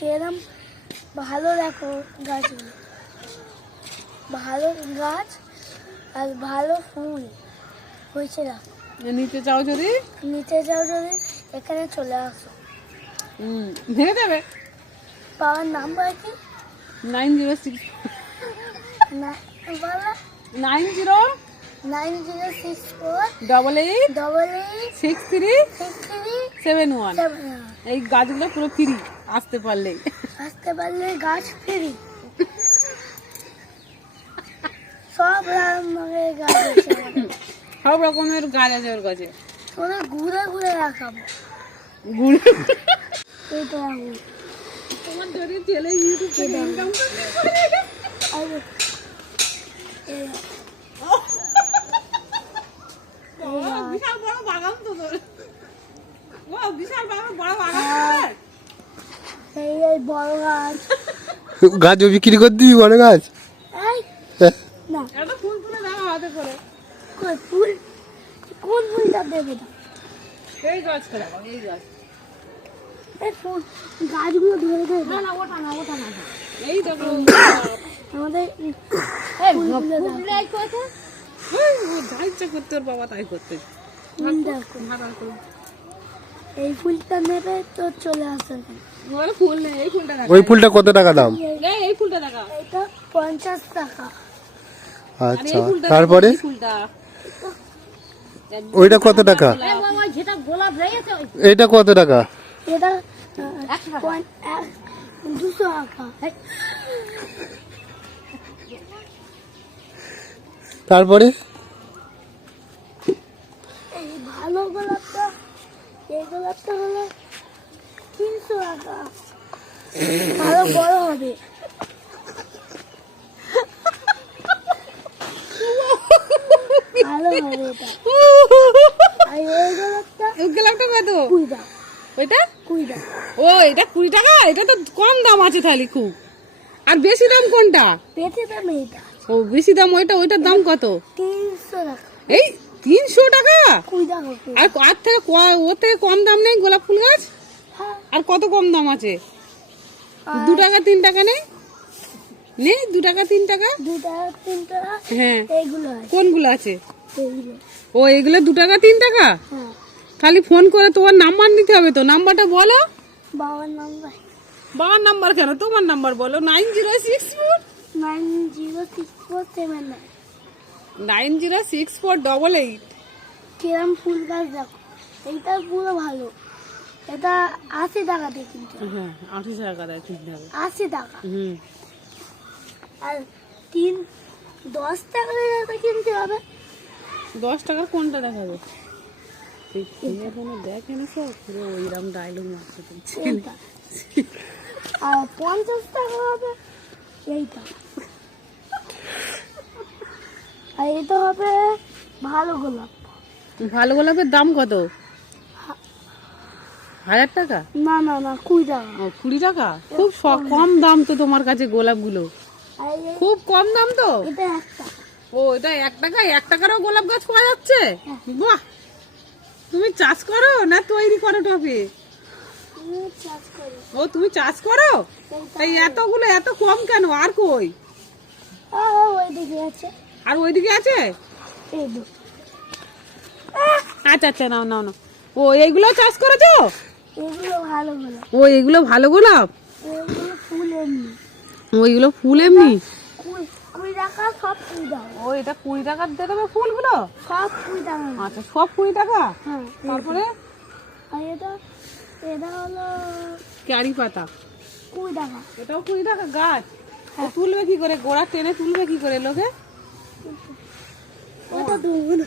কিরম ভালো দেখো গাছগুলো। ভালো গাছ আর ভালো ফুল। হয়েছে না? নিতে চাও যদি। নিতে যাও যদি এখানে চলে আসো। হুম, ভেঙে দেবে? বাবার নাম্বার কি? Nine zero six nine zero nine zero six four double eight double eight six three six three seven one. এই গাছগুলো পুরো ফ্রি আসতে পারলেই। আসতে পারলে গাছ ফ্রি। সব রকমের গাছ সব রকমের গাছ আছে ওর কাছে। তোরা ঘুরে ঘুরে রাখাবো এটা আঙুর। তোমার ধরে ছেলে ইউটিউব থেকে ইনকাম আর। বিশাল বড় বাগান তো তোর। ও বিশাল বড় বড় বাগান। বড় গাছ। গাছ বিক্রি করে দিবি বড় গাছ? এই ফুল হাতে করে। কোন ফুলটা দেবে না এই গাছটা লাগাও, এই গাছ। এই ফুল গাছগুলো ধরে ধরে না না ওটা না ওটা না এই দেখো। আমাদের করতে ওর বাবা তাই করতে। এই ফুলটা নেবে তো চলে আসো এখানে। ফুল নেই এই ফুলটা ওই ফুলটা কত টাকা দাম? এই এই ফুলটা এটা পঞ্চাশ টাকা। আচ্ছা তারপরে? ওইটা কত টাকা? যেটা গোলাপ রয়েছে এইটা কত টাকা? এটা দুশো টাকা। তারপরে এই ভালো গোলাপটা এই টাকা বড় হবে ও এটা কুড়ি টাকা এটা তো কম দাম আছে তাহলে খুব আর বেশি দাম কোনটা ও বেশি দাম ওইটা ওইটার দাম কত তিনশো টাকা। এই তিনশো টাকা। আর আর থেকে ক- ওর থেকে কম দাম নেই গোলাপ ফুল গাছ? হ্যাঁ। আর কত কম দাম আছে? দু টাকা তিন টাকা নেই? নেই? দু টাকা তিন টাকা? হ্যাঁ। কোনগুলো আছে? ও এগুলো দু টাকা তিন টাকা? খালি ফোন করে তোমার নাম্বার নিতে হবে তো। নাম্বারটা বলো। বাবার নাম্বার। বাবার নাম্বার কেন? তোমার নাম্বার বলো। Nine zero six four. Nine zero six four seven nine. Nine zero six four double eight. কিরম ফুল গাছ দেখো। এইটা পুরো ভালো। এটা আশি টাকাতে কিনতে হ্যাঁ আশি টাকা দেয় কিনতে হবে। আশি টাকা। হুম। আর তিন দশ টাকা এটা কিনতে হবে। দশ টাকার কোনটা দেখাবে দেখে না সব পুরো ওইরকম ডায়লগ মারছে আর পঞ্চাশ টাকা হবে। এইটা। আর এটা হবে ভালো গোলাপ। ভালো গোলাপের দাম কত? হাজার টাকা? না না না কুড়ি টাকা। ও কুড়ি টাকা? খুব কম দাম তো তোমার কাছে গোলাপগুলো। খুব কম দাম তো? এটা ও এটা এক টাকা এক টাকারও গোলাপ গাছ পাওয়া যাচ্ছে? বাহ! তুমি চাষ করো না তৈরি করো টবে? ও তুমি চাষ করো? তাই এতগুলো এত কম কেন? আর কই? ওই দিকে আছে। আর ওইদিকে আছে? আচ্ছা আচ্ছা নাও নাও নাও। ও এইগুলো চাষ করেছ? ও এগুলো ভালো গোলাপ? ওইগুলো ফুল এমনি। টাকা ও এটা কুড়ি দিয়ে দেবে ফুলগুলো? সব কুড়ি টাকা। আচ্ছা সব কুড়ি টাকা? হ্যাঁ তারপরে? এটা এটা হলো ক্যারি পাতা। কুড়ি টাকা। এটাও কুড়ি টাকা গাছ। ও তুলবে কি করে? গোড়া টেনে তুলবে কি করে লোকে? ওটা দুগুণ